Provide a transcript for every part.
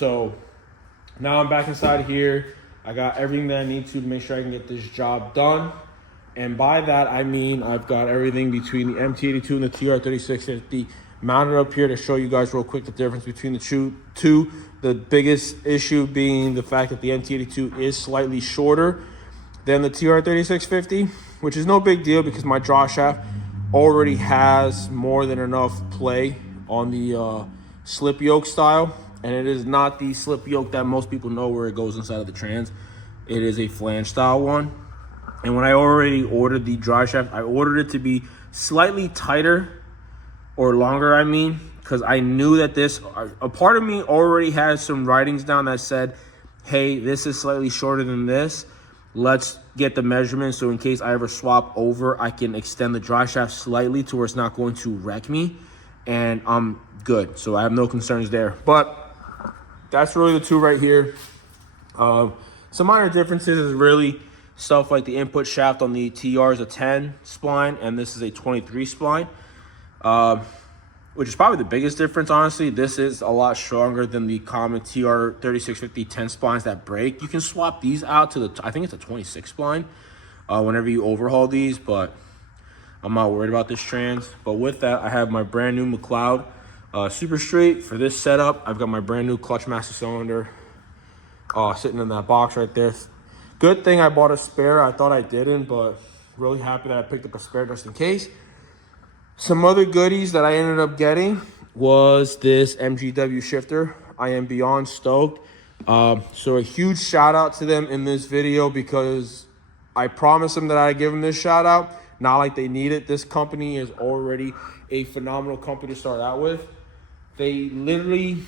So now I'm back inside here. I got everything that I need to make sure I can get this job done. And by that, I mean I've got everything between the MT82 and the TR3650 mounted up here to show you guys real quick the difference between the two. The biggest issue being the fact that the MT82 is slightly shorter than the TR3650, which is no big deal because my draw shaft already has more than enough play on the slip yoke style. And it is not the slip yoke that most people know where it goes inside of the trans. It is a flange style one. And when I already ordered the dry shaft, I ordered it to be slightly tighter or longer, I mean, because I knew that a part of me already had some writings down that said, hey, this is slightly shorter than this. Let's get the measurements so in case I ever swap over, I can extend the dry shaft slightly to where it's not going to wreck me. And I'm good, so I have no concerns there. But that's really the two right here. Some minor differences is really stuff like the input shaft on the TR is a 10 spline and this is a 23 spline, which is probably the biggest difference, honestly. This is a lot stronger than the common TR 3650 10 splines that break. You can swap these out to I think it's a 26 spline whenever you overhaul these, but I'm not worried about this trans. But with that, I have my brand new McLeod Super Straight. For this setup, I've got my brand new clutch master cylinder sitting in that box right there. Good thing I bought a spare. I thought I didn't, but really happy that I picked up a spare just in case. Some other goodies that I ended up getting was this MGW shifter. I am beyond stoked. So a huge shout out to them in this video because I promised them that I'd give them this shout out. Not like they need it. This company is already a phenomenal company to start out with. They literally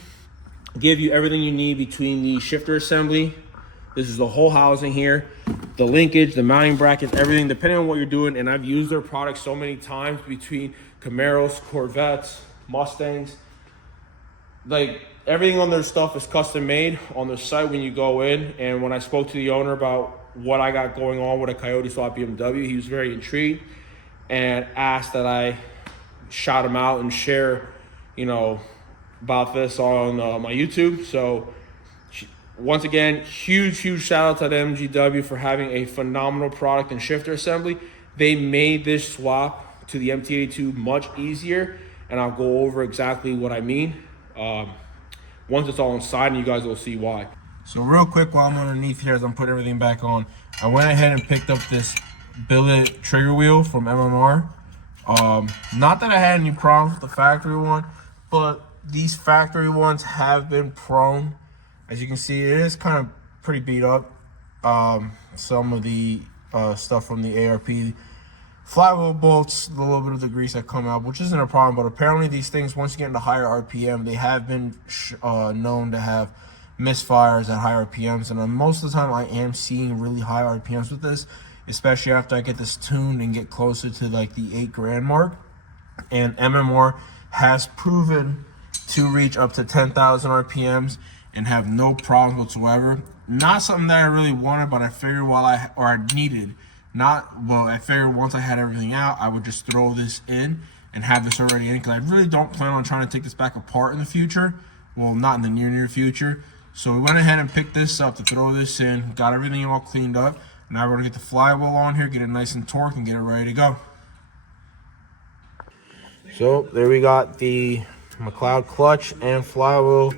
give you everything you need between the shifter assembly. This is the whole housing here, the linkage, the mounting brackets, everything, depending on what you're doing. And I've used their products so many times between Camaros, Corvettes, Mustangs. Like, everything on their stuff is custom made on their site when you go in. And when I spoke to the owner about what I got going on with a Coyote Swap BMW, he was very intrigued and asked that I shout him out and share, you know, about this on my YouTube. So once again, huge shout out to the MGW for having a phenomenal product and shifter assembly. They made this swap to the MT82 much easier, and I'll go over exactly what I mean once it's all inside, and you guys will see why. So real quick, while I'm underneath here as I'm putting everything back on, I went ahead and picked up this billet trigger wheel from MMR. Not that I had any problems with the factory one, but these factory ones have been prone. As you can see, it is kind of pretty beat up. Some of the stuff from the ARP flywheel bolts, a little bit of the grease that come out, which isn't a problem. But apparently these things, once you get into higher RPM, they have been known to have misfires at higher RPMs. And most of the time I am seeing really high RPMs with this, especially after I get this tuned and get closer to like the $8,000 mark. And MMR has proven to reach up to 10,000 RPMs and have no problems whatsoever. Not something that I really wanted, but I figured I figured once I had everything out, I would just throw this in and have this already in, because I really don't plan on trying to take this back apart in the future. Well, not in the near future. So we went ahead and picked this up to throw this in, got everything all cleaned up. Now we're gonna get the flywheel on here, get it nice and torqued, and get it ready to go. So there we got the McLeod clutch and flywheel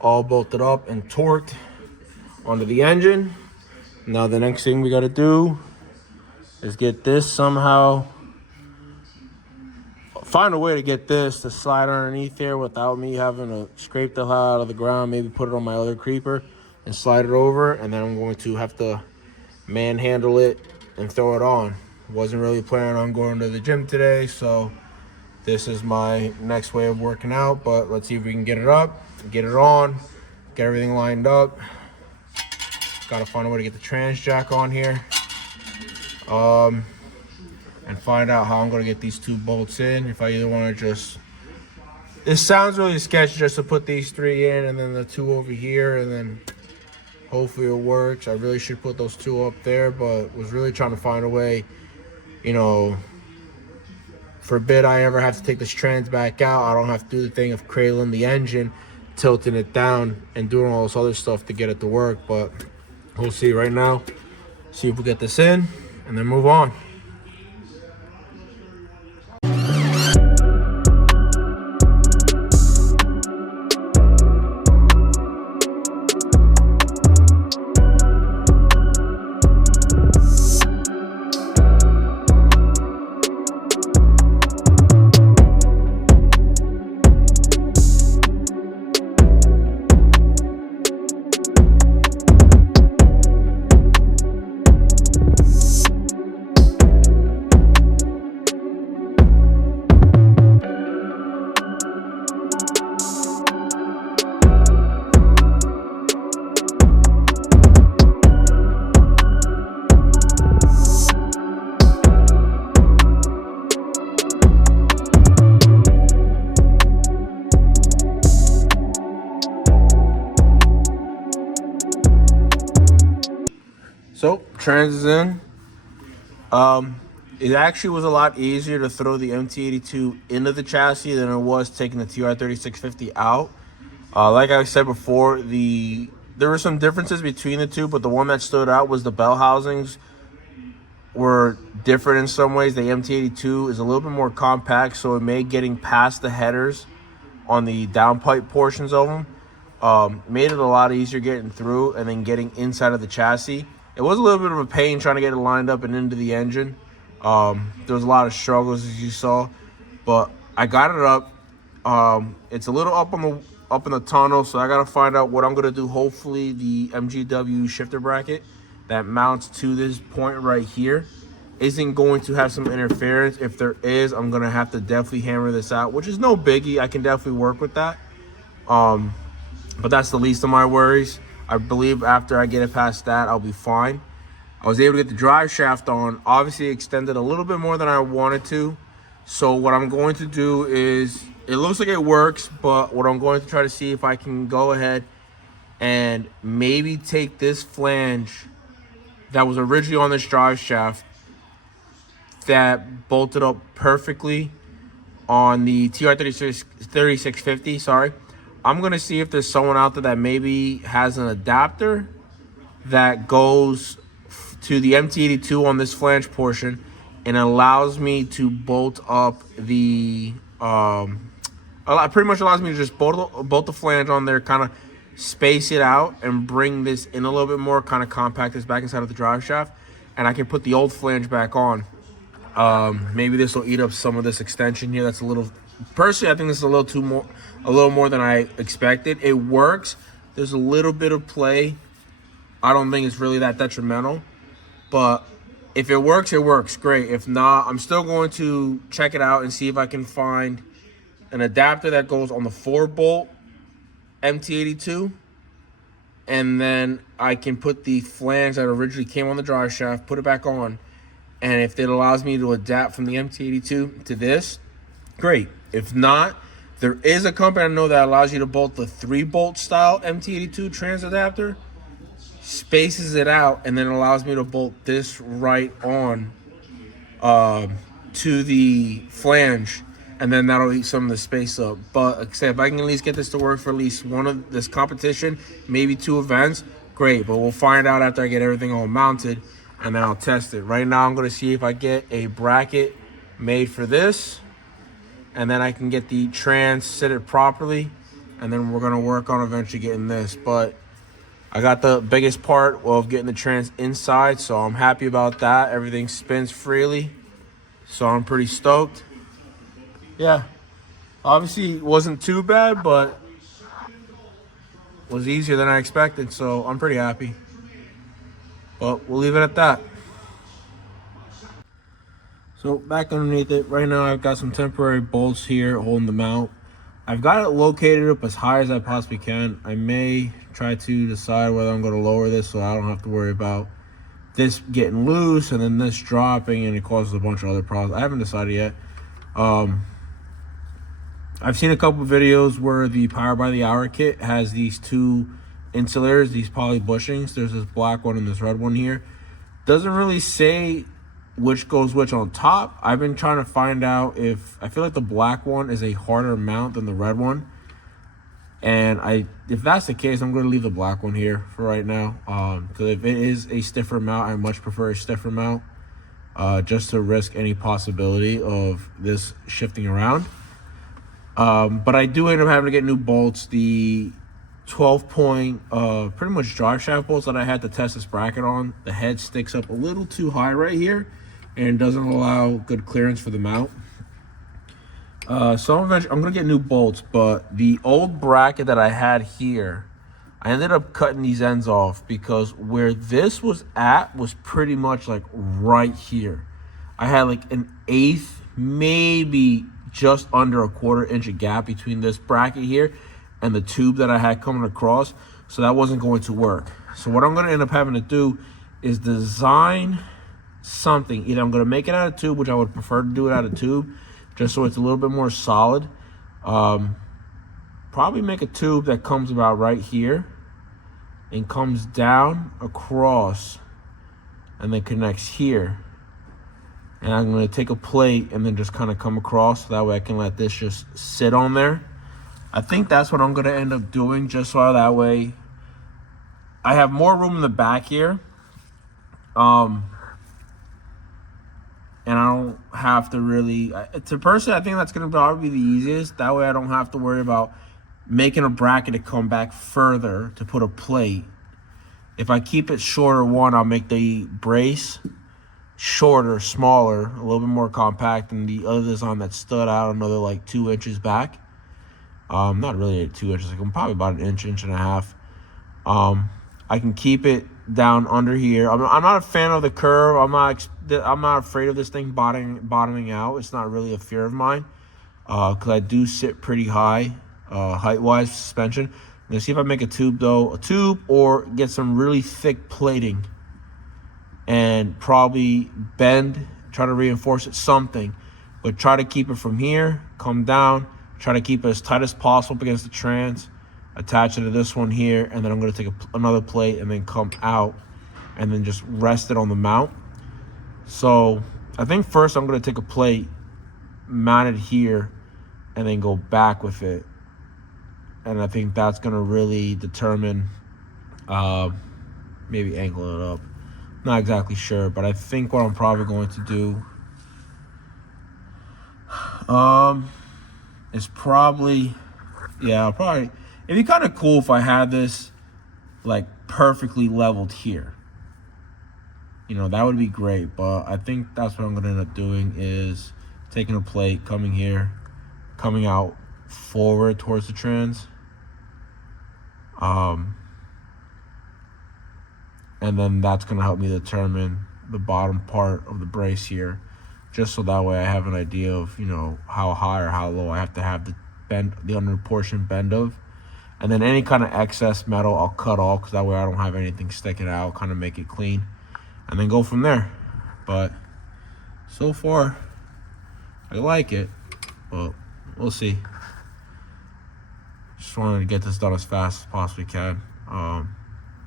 all bolted up and torqued onto the engine. Now the next thing we got to do is get this somehow, find a way to get this to slide underneath here without me having to scrape the hell out of the ground, maybe put it on my other creeper and slide it over, and then I'm going to have to manhandle it and throw it on. Wasn't really planning on going to the gym today, so this is my next way of working out, but let's see if we can get it up, get it on, get everything lined up. Gotta find a way to get the trans jack on here. And find out how I'm gonna get these two bolts in. If I either wanna just, it sounds really sketchy just to put these three in and then the two over here, and then hopefully it works. I really should put those two up there, but was really trying to find a way, you know, forbid I ever have to take this trans back out, I don't have to do the thing of cradling the engine tilting it down and doing all this other stuff to get it to work. But we'll see right now. See if we get this in and then move on. So, trans is in. It actually was a lot easier to throw the MT82 into the chassis than it was taking the TR3650 out. Like I said before, there were some differences between the two, but the one that stood out was the bell housings were different in some ways. The MT82 is a little bit more compact, so it made getting past the headers on the downpipe portions of them made it a lot easier getting through, and then getting inside of the chassis. It was a little bit of a pain trying to get it lined up and into the engine. There was a lot of struggles, as you saw, but I got it up. It's a little up in the tunnel, so I gotta find out what I'm gonna do. Hopefully, the MGW shifter bracket that mounts to this point right here isn't going to have some interference. If there is, I'm gonna have to definitely hammer this out, which is no biggie. I can definitely work with that. But that's the least of my worries. I believe after I get it past that, I'll be fine. I was able to get the drive shaft on. Obviously, extended a little bit more than I wanted to. So what I'm going to do is, it looks like it works, but what I'm going to try to see if I can go ahead and maybe take this flange that was originally on this drive shaft that bolted up perfectly on the TR3650, sorry. I'm going to see if there's someone out there that maybe has an adapter that goes to the MT82 on this flange portion and allows me to bolt up the pretty much allows me to just bolt the flange on there, kind of space it out and bring this in a little bit more, kind of compact this back inside of the drive shaft, and I can put the old flange back on. Maybe this will eat up some of this extension here. That's a little, personally, I think this is a little more than I expected. It works. There's a little bit of play. I don't think it's really that detrimental, but if it works, it works great. If not, I'm still going to check it out and see if I can find an adapter that goes on the 4-bolt MT82, and then I can put the flange that originally came on the drive shaft, put it back on, and if it allows me to adapt from the MT82 to this, great. If not, there is a company I know that allows you to bolt the 3-bolt style MT82 trans adapter, spaces it out, and then allows me to bolt this right on to the flange, and then that'll eat some of the space up. But like I said, if I can at least get this to work for at least one of this competition, maybe 2 events, great. But we'll find out after I get everything all mounted, and then I'll test it. Right now, I'm going to see if I get a bracket made for this, and then I can get the trans fitted properly, and then we're going to work on eventually getting this. But I got the biggest part of getting the trans inside, so I'm happy about that. Everything spins freely, so I'm pretty stoked. Yeah, obviously it wasn't too bad, but it was easier than I expected, so I'm pretty happy. But we'll leave it at that. So back underneath it, right now I've got some temporary bolts here holding them out. I've got it located up as high as I possibly can. I may try to decide whether I'm going to lower this so I don't have to worry about this getting loose and then this dropping and it causes a bunch of other problems. I haven't decided yet. I've seen a couple videos where the Power by the Hour kit has these 2 insulators, these poly bushings. There's this black one and this red one here. Doesn't really say which goes which on top. I've been trying to find out if, I feel like the black one is a harder mount than the red one. And if that's the case, I'm going to leave the black one here for right now. Because if it is a stiffer mount, I much prefer a stiffer mount. Just to risk any possibility of this shifting around. But I do end up having to get new bolts. The 12-point, pretty much drive shaft bolts that I had to test this bracket on. The head sticks up a little too high right here and doesn't allow good clearance for the mount. So I'm gonna get new bolts, but the old bracket that I had here, I ended up cutting these ends off because where this was at was pretty much like right here. I had like an 1/8, maybe just under a 1/4 inch gap between this bracket here and the tube that I had coming across. So that wasn't going to work. So what I'm going to end up having to do is design something. Either I'm going to make it out of tube, which I would prefer to do it out of tube, just so it's a little bit more solid. Probably make a tube that comes about right here and comes down across and then connects here. And I'm going to take a plate and then just kind of come across. So that way I can let this just sit on there. I think that's what I'm going to end up doing, just so that way I have more room in the back here. And I don't have to really, to personally, I think that's going to probably be the easiest. That way I don't have to worry about making a bracket to come back further to put a plate. If I keep it shorter, one, I'll make the brace shorter, smaller, a little bit more compact, and the other design that stood out another like 2 inches back. Not really 2 inches, like probably about an inch, inch and a half. I can keep it down under here. I'm not a fan of the curve. I'm not afraid of this thing bottoming out. It's not really a fear of mine, because I do sit pretty high, height-wise suspension. I'm gonna see if I make a tube though, or get some really thick plating and probably bend, try to reinforce it something, but try to keep it from here, come down, try to keep it as tight as possible up against the trans, attach it to this one here, and then I'm going to take another plate and then come out and then just rest it on the mount. So I think first I'm going to take a plate, mount it here, and then go back with it. And I think that's going to really determine, maybe angle it up. Not exactly sure, but I think what I'm probably going to do is probably, it'd be kind of cool if I had this like perfectly leveled here. You know, that would be great, but I think that's what I'm going to end up doing is taking a plate, coming here, coming out forward towards the trans. And then that's going to help me determine the bottom part of the brace here, just so that way I have an idea of, you know, how high or how low I have to have the under portion bend of. And then any kind of excess metal I'll cut off, because that way I don't have anything sticking out, kind of make it clean, and then go from there. But so far, I like it, but we'll see. Just wanted to get this done as fast as possibly can.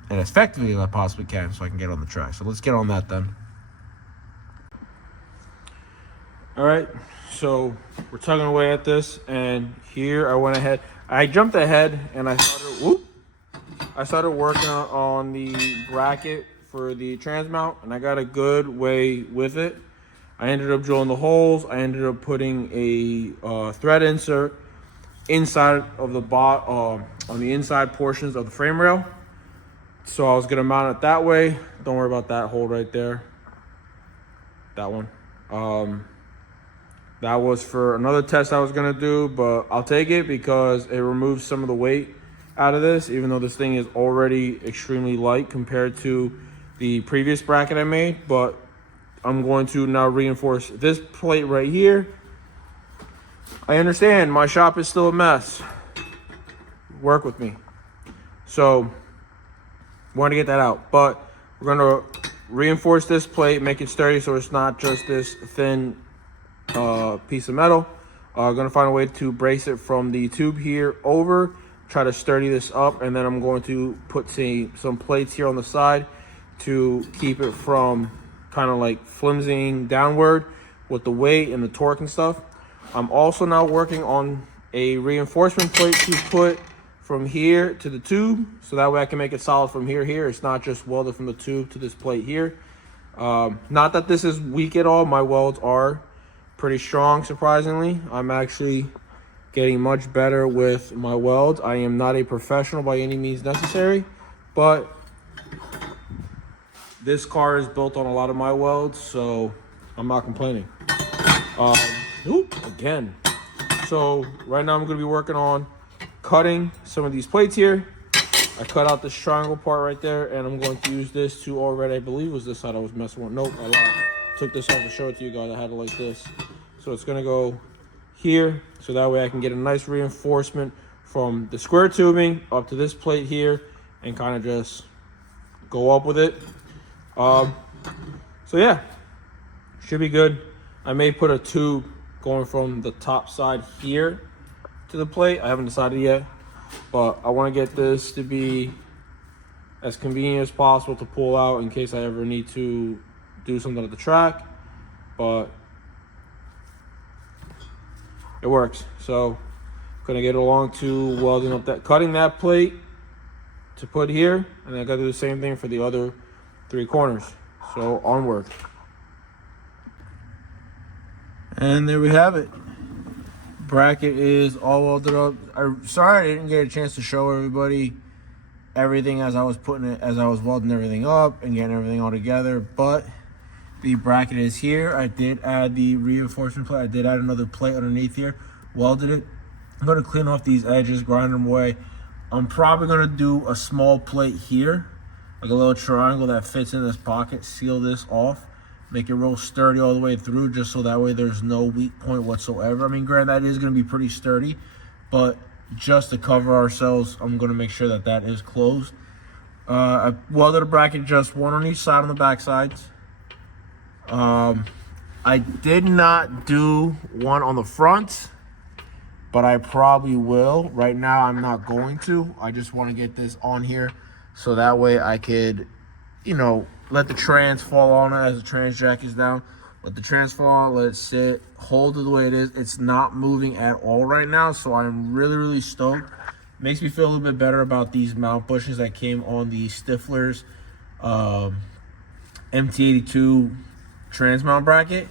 And as effectively as I possibly can, so I can get on the track. So let's get on that then. All right, so we're tugging away at this, and here I went ahead. I jumped ahead, and I started working on the bracket for the trans mount, and I got a good way with it. I ended up drilling the holes. I ended up putting a thread insert inside of the on the inside portions of the frame rail. So I was gonna mount it that way. Don't worry about that hole right there. That one. That was for another test I was gonna do, but I'll take it because it removes some of the weight out of this, even though this thing is already extremely light compared to the previous bracket I made. But I'm going to now reinforce this plate right here. I understand my shop is still a mess. Work with me. So want to get that out, but we're going to reinforce this plate, make it sturdy so it's not just this thin piece of metal. Going to find a way to brace it from the tube here over, try to sturdy this up, and then I'm going to put some plates here on the side to keep it from kind of like flimsying downward with the weight and the torque and stuff. I'm also now working on a reinforcement plate to put from here to the tube, so that way I can make it solid from here. It's not just welded from the tube to this plate here. Not that this is weak at all. My welds are pretty strong, surprisingly. I'm actually getting much better with my welds. I am not a professional by any means necessary, but this car is built on a lot of my welds, so I'm not complaining. Again. So right now I'm going to be working on cutting some of these plates here. I cut out this triangle part right there, and I'm going to use this to already, I believe it was this side I was messing with. Nope, I lied. Took this off to show it to you guys. I had it like this. So it's going to go here, so that way I can get a nice reinforcement from the square tubing up to this plate here and kind of just go up with it. So yeah, should be good. I may put a tube going from the top side here to the plate. I haven't decided yet, but I want to get this to be as convenient as possible to pull out in case I ever need to do something at the track. But it works. So gonna get along to welding up that, cutting that plate to put here, and then I gotta do the same thing for the other 3 corners. So onward. And there we have it. Bracket is all welded up. Sorry I didn't get a chance to show everybody everything as I was welding everything up and getting everything all together, but the bracket is here. I did add the reinforcement plate. I did add another plate underneath here, welded it. I'm gonna clean off these edges, grind them away. I'm probably gonna do a small plate here, like a little triangle that fits in this pocket, seal this off, make it real sturdy all the way through, just so that way there's no weak point whatsoever. I mean, granted, that is going to be pretty sturdy, but just to cover ourselves, I'm going to make sure that that is closed. I welded a bracket, just one on each side on the back sides. I did not do one on the front, but I probably will. Right now, I'm not going to. I just want to get this on here so that way I could, you know, let the trans fall on it as the trans jack is down. Let the trans fall, let it sit, hold it the way it is. It's not moving at all right now, so I'm really stoked. Makes me feel a little bit better about these mount bushings that came on the Stifler's MT82 trans mount bracket.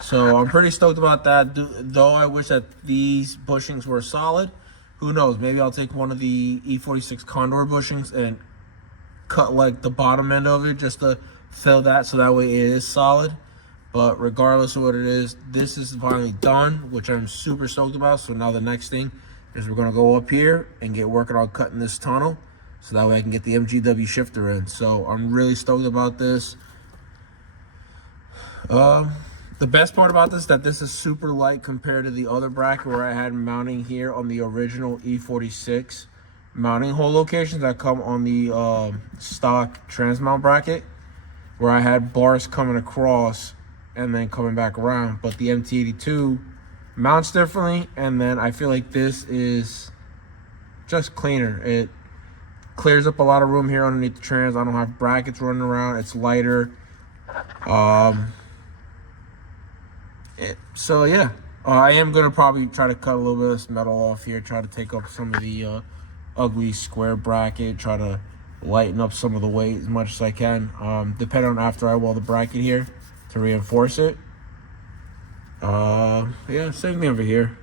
So I'm pretty stoked about that, though I wish that these bushings were solid. Who knows, maybe I'll take one of the E46 Condor bushings and cut like the bottom end of it just to fill that, so that way it is solid. But regardless of what it is, this is finally done, which I'm super stoked about. So now the next thing is we're gonna go up here and get working on cutting this tunnel, so that way I can get the MGW shifter in. So I'm really stoked about this. The best part about this is that this is super light compared to the other bracket where I had mounting here on the original E46 mounting hole locations that come on the stock transmount bracket, where I had bars coming across and then coming back around. But the MT82 mounts differently, and then I feel like this is just cleaner. It clears up a lot of room here underneath the trans. I don't have brackets running around. It's lighter. So yeah, I am gonna probably try to cut a little bit of this metal off here, try to take up some of the ugly square bracket, try to lighten up some of the weight as much as I can, depending on after I weld the bracket here to reinforce it. Yeah, same thing over here.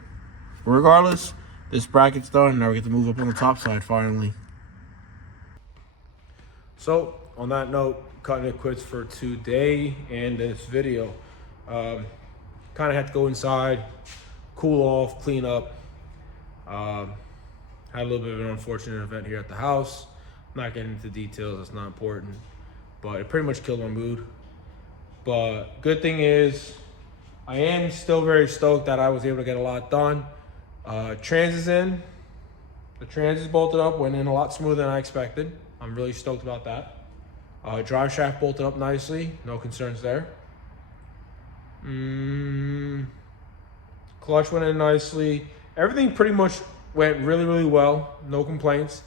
Regardless, this bracket's done. Now we get to move up on the top side finally. So on that note, cutting it quits for today and this video. Kind of had to go inside, cool off, clean up. Had a little bit of an unfortunate event here at the house. I'm not getting into details, it's not important, but it pretty much killed my mood. But good thing is, I am still very stoked that I was able to get a lot done. Trans is in. The trans is bolted up, went in a lot smoother than I expected. I'm really stoked about that. Drive shaft bolted up nicely, no concerns there. Clutch went in nicely. Everything pretty much went really well, no complaints.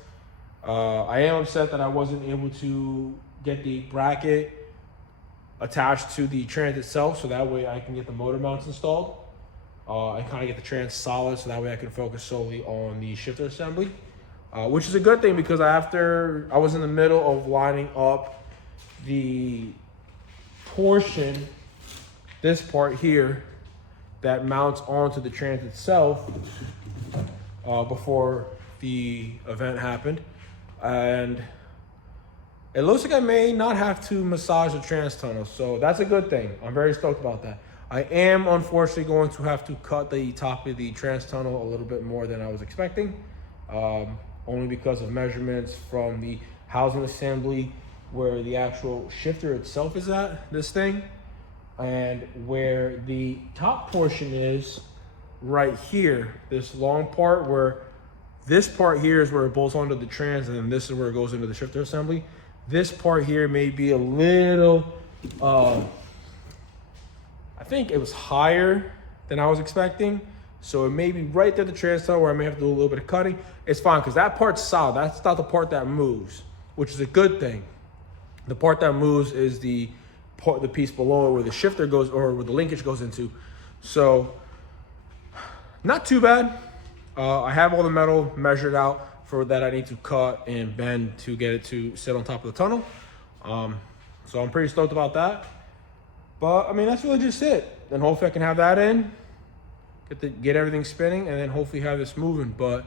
I am upset that I wasn't able to get the bracket attached to the trans itself, so that way I can get the motor mounts installed. And kind of get the trans solid, so that way I can focus solely on the shifter assembly. which is a good thing because after I was in the middle of lining up the portion, this part here that mounts onto the trans itself before the event happened, and it looks like I may not have to massage the trans tunnel, so that's a good thing. I'm very stoked about that. I am unfortunately going to have to cut the top of the trans tunnel a little bit more than I was expecting, only because of measurements from the housing assembly where the actual shifter itself is at, this thing, and where the top portion is right here, this long part where this part here is where it bolts onto the trans, and then this is where it goes into the shifter assembly. This part here may be a little, I think it was higher than I was expecting. So it may be right there at the trans tunnel where I may have to do a little bit of cutting. It's fine because that part's solid. That's not the part that moves, which is a good thing. The part that moves is the piece below it where the shifter goes, or where the linkage goes into. So not too bad. I have all the metal measured out for that I need to cut and bend to get it to sit on top of the tunnel. So I'm pretty stoked about that. But I mean, that's really just it. Then hopefully I can have that in, get everything spinning, and then hopefully have this moving. But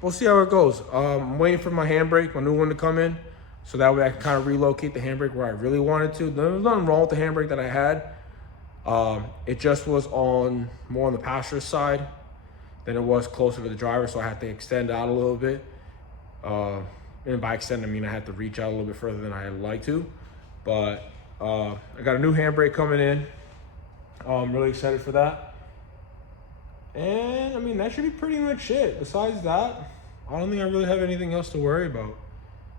we'll see how it goes. I'm waiting for my handbrake, my new one, to come in, so that way I can kind of relocate the handbrake where I really wanted to. There was nothing wrong with the handbrake that I had. It just was more on the passenger side than it was closer to the driver, so I had to extend out a little bit. And by extend, I mean I had to reach out a little bit further than I'd like to. But I got a new handbrake coming in. I'm really excited for that. And I mean, that should be pretty much it. Besides that, I don't think I really have anything else to worry about.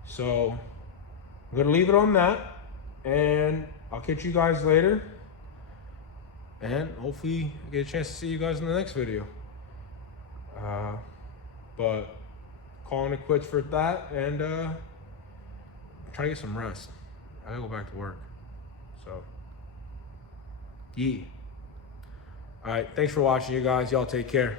So I'm gonna leave it on that, and I'll catch you guys later. And hopefully I get a chance to see you guys in the next video. But calling it quits for that, and try to get some rest. I gotta go back to work. So, yeah. All right, thanks for watching, you guys. Y'all take care.